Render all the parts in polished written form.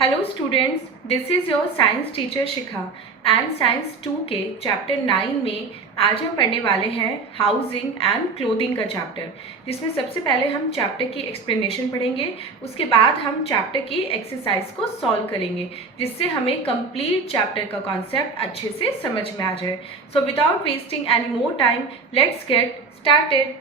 Hello students, this is your science teacher Shikha and science 2 के chapter 9 में आज हम पढ़ने वाले हैं हाउसिंग एंड क्लोथिंग का चैप्टर, जिसमें सबसे पहले हम चैप्टर की एक्सप्लेनेशन पढ़ेंगे। उसके बाद हम चैप्टर की एक्सरसाइज को सॉल्व करेंगे, जिससे हमें कंप्लीट चैप्टर का कॉन्सेप्ट अच्छे से समझ में आ जाए। So without wasting any more time, let's get started.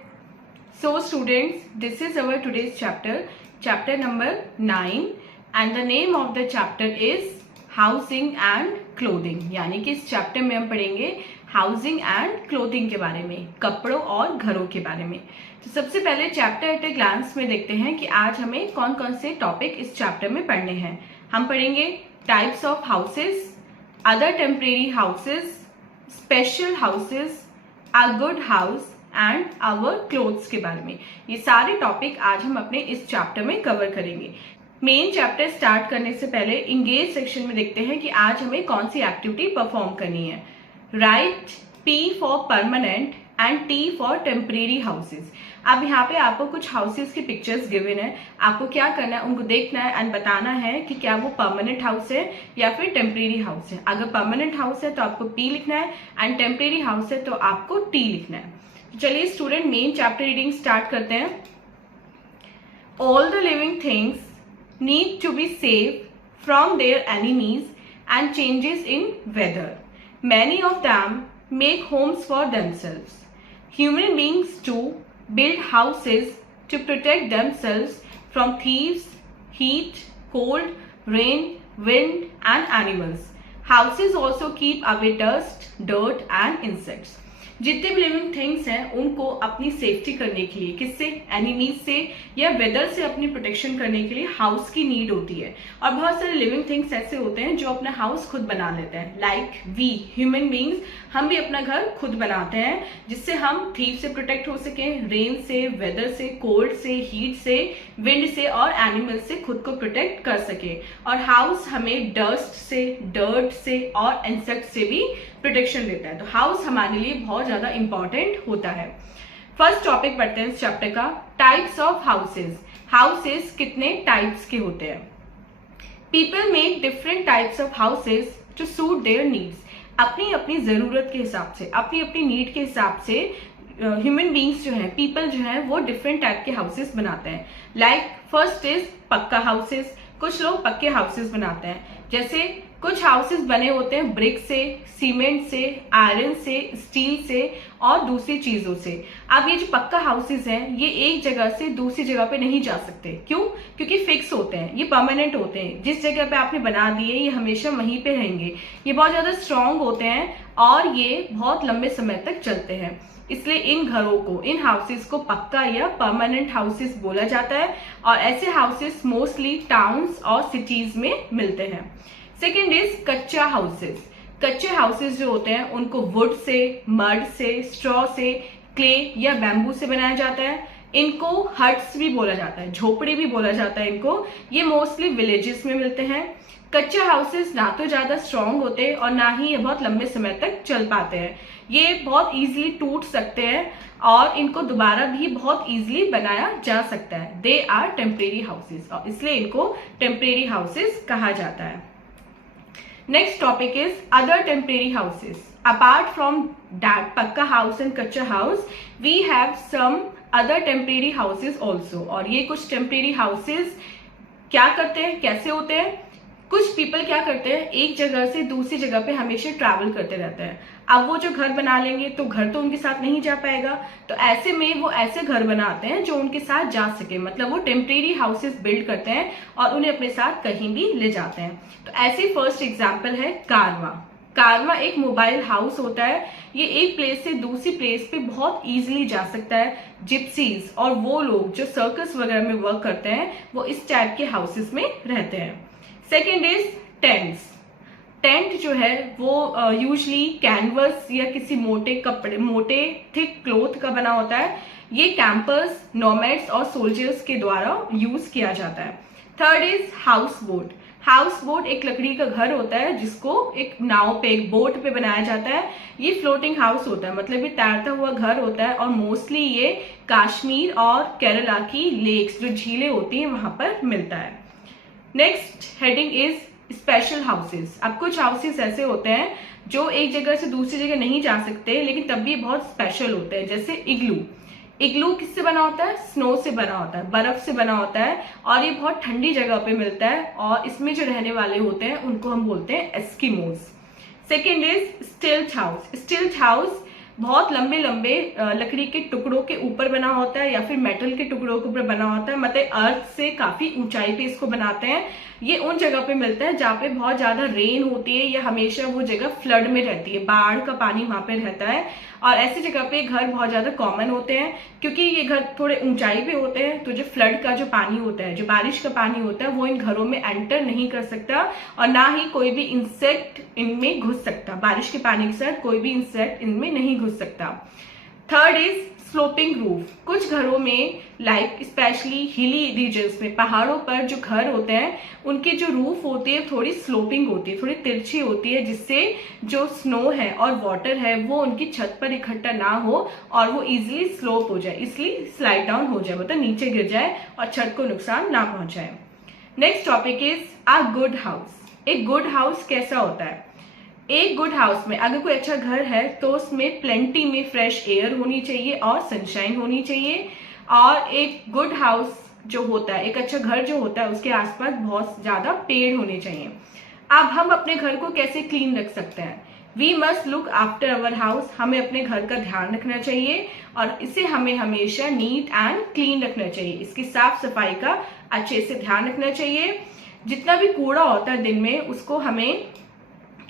So students, this is our today's chapter number 9 and the name of the chapter is housing and clothing। यानी कि इस चैप्टर में हम पढ़ेंगे हाउसिंग एंड क्लोथिंग के बारे में, कपड़ों और घरों के बारे में। तो सबसे पहले चैप्टर एट ए ग्लांस में देखते हैं कि आज हमें कौन कौन से टॉपिक इस चैप्टर में पढ़ने हैं। हम पढ़ेंगे types of houses, other temporary houses, special houses, a good house and our clothes के बारे में। ये सारे टॉपिक आज हम अपने इस चैप्टर में कवर करेंगे। मेन चैप्टर स्टार्ट करने से पहले इंगेज सेक्शन में देखते हैं कि आज हमें कौन सी एक्टिविटी परफॉर्म करनी है। Right P for permanent and T for temporary houses. अब यहाँ पे आपको कुछ हाउसेस की पिक्चर्स गिवन है, आपको क्या करना है, उनको देखना है एंड बताना है कि क्या वो परमानेंट हाउस है या फिर टेम्परेरी हाउस है। अगर परमानेंट हाउस है तो आपको P लिखना है एंड टेम्परेरी हाउस है तो आपको T लिखना है। तो चलिए student, main chapter reading start करते हैं। All the living things need to be safe from their enemies and changes in weather. Many of them make homes for themselves. Human beings too build houses to protect themselves from thieves, heat, cold, rain, wind, and animals. Houses also keep away dust, dirt, and insects. जितने भी living things हैं उनको अपनी safety करने के लिए, किससे, enemies से या वेदर से अपनी प्रोटेक्शन करने के लिए हाउस की नीड होती है। और बहुत सारे लिविंग थिंग्स ऐसे होते हैं जो अपना हाउस खुद बना लेते हैं। लाइक वी ह्यूमन बींग्स, हम भी अपना घर खुद बनाते हैं जिससे हम थीफ से प्रोटेक्ट हो सके, रेन से, वेदर से, कोल्ड से, हीट से, विंड से और एनिमल से खुद को प्रोटेक्ट कर सके। और हाउस हमें डस्ट से, डर्ट से और इंसेक्ट से भी प्रोटेक्शन देता है। तो हाउस हमारे लिए बहुत ज्यादा इंपॉर्टेंट होता है। फर्स्ट टॉपिक पढ़ते हैं इस चैप्टर का, टाइप्स ऑफ हाउसेस। हाउसेस कितने टाइप्स के होते हैं। People make different types of houses to suit their needs. अपनी अपनी जरूरत के हिसाब से, अपनी अपनी नीड के हिसाब से ह्यूमन बींग्स जो है, पीपल जो है, वो डिफरेंट टाइप के हाउसेस बनाते हैं। लाइक फर्स्ट इज पक्का हाउसेस। कुछ लोग पक्के हाउसेस बनाते हैं, जैसे कुछ हाउसेस बने होते हैं ब्रिक से, सीमेंट से, आयरन से, स्टील से और दूसरी चीजों से। अब ये जो पक्का हाउसेस हैं, ये एक जगह से दूसरी जगह पे नहीं जा सकते। क्यों? क्योंकि फिक्स होते हैं, ये परमानेंट होते हैं। जिस जगह पे आपने बना दिए ये हमेशा वहीं पे रहेंगे। ये बहुत ज्यादा स्ट्रांग होते हैं और ये बहुत लंबे समय तक चलते हैं। इसलिए इन घरों को, इन हाउसेस को पक्का या परमानेंट हाउसेस बोला जाता है और ऐसे हाउसेस मोस्टली टाउन्स और सिटीज में मिलते हैं। सेकेंड इज कच्चा हाउसेस। कच्चे हाउसेस जो होते हैं उनको वुड से, मड से, स्ट्रॉ से, क्ले या बैम्बू से बनाया जाता है। इनको हट्स भी बोला जाता है, झोपड़ी भी बोला जाता है इनको। ये मोस्टली विलेजेस में मिलते हैं। कच्चे हाउसेस ना तो ज्यादा स्ट्रांग होते और ना ही ये बहुत लंबे समय तक चल पाते हैं। ये बहुत इजीली टूट सकते हैं और इनको दोबारा भी बहुत इजीली बनाया जा सकता है। दे आर टेम्परेरी हाउसेस और इसलिए इनको टेम्परेरी हाउसेस कहा जाता है। Next topic is other temporary houses. Apart from that pucca house and kutcha house, we have some other temporary houses also. और ये कुछ टेम्परेरी हाउसेस क्या करते हैं, कैसे होते हैं। कुछ पीपल क्या करते हैं, एक जगह से दूसरी जगह पे हमेशा ट्रैवल करते रहते हैं। अब वो जो घर बना लेंगे तो घर तो उनके साथ नहीं जा पाएगा, तो ऐसे में वो ऐसे घर बनाते हैं जो उनके साथ जा सके। मतलब वो टेम्परेरी हाउसेस बिल्ड करते हैं और उन्हें अपने साथ कहीं भी ले जाते हैं। तो ऐसे फर्स्ट एग्जाम्पल है कारवा। कारवा एक मोबाइल हाउस होता है। ये एक प्लेस से दूसरी प्लेस पे बहुत इजीली जा सकता है। जिप्सीज और वो लोग जो सर्कस वगैरह में वर्क करते हैं वो इस टाइप के हाउसेस में रहते हैं। Second is tents. टेंट जो है वो यूजली कैनवस या किसी मोटे कपड़े, मोटे थिक क्लोथ का बना होता है। ये कैंपर्स, नोमैड्स और सोल्जर्स के द्वारा यूज किया जाता है। Third is house boat. House boat एक लकड़ी का घर होता है जिसको एक नाव पे, एक बोट पे बनाया जाता है। ये फ्लोटिंग हाउस होता है, मतलब ये तैरता हुआ घर होता है और मोस्टली ये कश्मीर और केरला की लेक्स, जो झीलें होती हैं, वहां पर मिलता है। Next heading is special houses. अब कुछ हाउसेस ऐसे होते हैं जो एक जगह से दूसरी जगह नहीं जा सकते, लेकिन तब भी बहुत स्पेशल होते हैं, जैसे इग्लू। इग्लू किससे बना होता है? स्नो से बना होता है, बर्फ से बना होता है, और ये बहुत ठंडी जगह पे मिलता है, और इसमें जो रहने वाले होते हैं उनको हम बोलते हैं एस्किमोज। सेकेंड इज स्टिल्ट हाउस। स्टिल्ट हाउस बहुत लंबे लंबे लकड़ी के टुकड़ों के ऊपर बना होता है, या फिर मेटल के टुकड़ों के ऊपर बना होता है, मतलब अर्थ से काफी ऊंचाई पे इसको बनाते हैं। ये उन जगह पे मिलता है जहाँ पे बहुत ज्यादा रेन होती है, या हमेशा वो जगह फ्लड में रहती है, बाढ़ का पानी वहां पे रहता है, और ऐसी जगह पे घर बहुत ज्यादा कॉमन होते हैं, क्योंकि ये घर थोड़े ऊंचाई पे होते हैं। तो जो फ्लड का जो पानी होता है, जो बारिश का पानी होता है, वो इन घरों में एंटर नहीं कर सकता, और ना ही कोई भी इंसेक्ट इनमें घुस सकता। बारिश के पानी के साथ कोई भी इंसेक्ट इनमें नहीं घुस सकता। Third is sloping roof. कुछ घरों में, लाइक स्पेशली हिली रीजन्स में, पहाड़ों पर जो घर होते हैं उनकी जो रूफ होती है थोड़ी स्लोपिंग होती है, थोड़ी तिरछी होती है, जिससे जो स्नो है और वाटर है वो उनकी छत पर इकट्ठा ना हो और वो इजिली स्लोप हो जाए, इसलिए स्लाइड डाउन हो जाए, मतलब नीचे गिर जाए और छत को नुकसान ना पहुंचाए। Next topic is a good house. एक गुड हाउस कैसा होता है? एक गुड हाउस में अगर कोई अच्छा घर है तो उसमें प्लेंटी में फ्रेश एयर होनी चाहिए और सनशाइन होनी चाहिए, और एक गुड हाउस जो होता है, एक अच्छा घर जो होता है, उसके आसपास बहुत ज्यादा पेड़ होने चाहिए। अब हम अपने घर को कैसे क्लीन रख सकते हैं? We must look after our house. हमें अपने घर का ध्यान रखना चाहिए और इसे हमें हमेशा नीट एंड क्लीन रखना चाहिए। इसकी साफ सफाई का अच्छे से ध्यान रखना चाहिए। जितना भी कूड़ा होता है दिन में, उसको हमें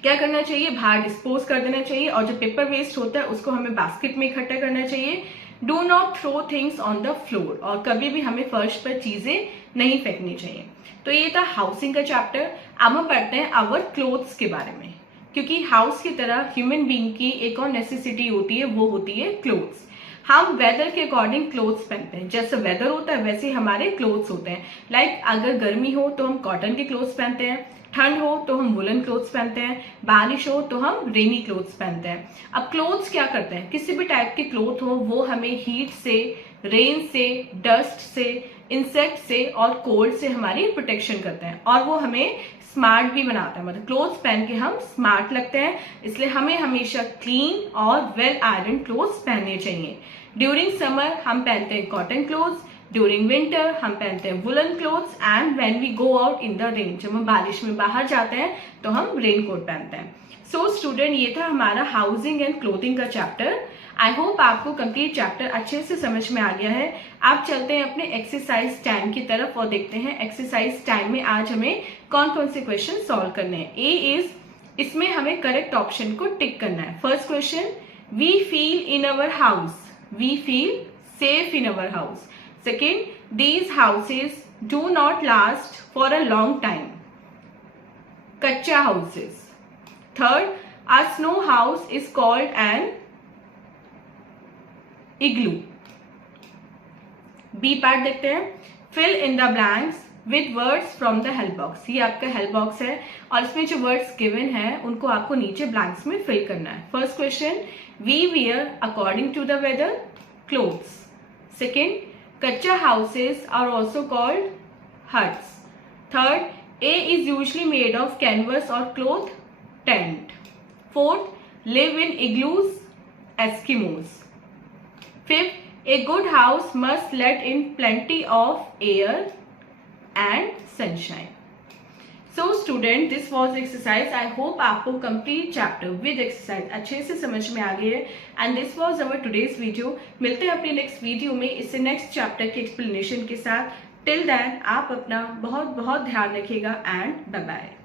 क्या करना चाहिए? बाहर डिस्पोज कर देना चाहिए, और जो पेपर वेस्ट होता है उसको हमें बास्केट में इकट्ठा करना चाहिए। Do not throw things on the floor, और कभी भी हमें फर्श पर चीजें नहीं फेंकनी चाहिए। तो ये था हाउसिंग का चैप्टर। अब हम पढ़ते हैं आवर क्लोथ्स के बारे में, क्योंकि हाउस की तरह ह्यूमन बीइंग की एक और नेसेसिटी होती है, वो होती है क्लोथ्स। हम वेदर के अकॉर्डिंग क्लोथ्स पहनते हैं, जैसे वेदर होता है वैसे हमारे क्लोथ्स होते हैं। लाइक अगर गर्मी हो तो हम कॉटन के क्लोथ्स पहनते हैं, ठंड हो तो हम वुलन क्लोथ्स पहनते हैं, बारिश हो तो हम रेनी क्लोथ्स पहनते हैं। अब क्लोथ्स क्या करते हैं? किसी भी टाइप के क्लोथ हो वो हमें हीट से, रेन से, डस्ट से, इंसेक्ट से और कोल्ड से हमारी प्रोटेक्शन करते हैं, और वो हमें स्मार्ट भी बनाता है, मतलब क्लोथ्स पहन के हम स्मार्ट लगते हैं। इसलिए हमें हमेशा क्लीन और वेल आयरन क्लोथ्स पहनने चाहिए। ड्यूरिंग समर हम पहनते हैं कॉटन क्लोथ्स, ड्यूरिंग विंटर हम पहनते हैं woollen clothes, and when we go out in the rain, जब हम बारिश में बाहर जाते हैं तो हम रेन कोट पहनते हैं। सो स्टूडेंट, ये था हमारा हाउसिंग एंड क्लोथिंग का चैप्टर। आई होप आपको कंप्लीट चैप्टर अच्छे से समझ में आ गया है। आप चलते हैं अपने एक्सरसाइज 10 की तरफ और देखते हैं एक्सरसाइज 10 में आज हमें कौन कौन से क्वेश्चन सॉल्व करने हैं। ए इज, इसमें हमें करेक्ट ऑप्शन को टिक करना है। First question, we feel in our house, we feel safe in our house. Second, these houses do not last for a long time. Kacha houses. Third, a snow house is called an igloo. B part देखते हैं। Fill in the blanks with words from the help box. ये आपका help box है और इसमें जो words given है उनको आपको नीचे blanks में fill करना है। First question, we wear according to the weather clothes. Second, Kacha houses are also called huts. Third, A is usually made of canvas or cloth tent. Fourth, live in igloos, Eskimos. Fifth, a good house must let in plenty of air and sunshine. So student, this was exercise. I hope आपको complete chapter with exercise अच्छे से समझ में आ गई है, and this was our today's video. मिलते हैं अपने next video में इससे next chapter की explanation के साथ. Till then आप अपना बहुत बहुत ध्यान रखिएगा and bye bye.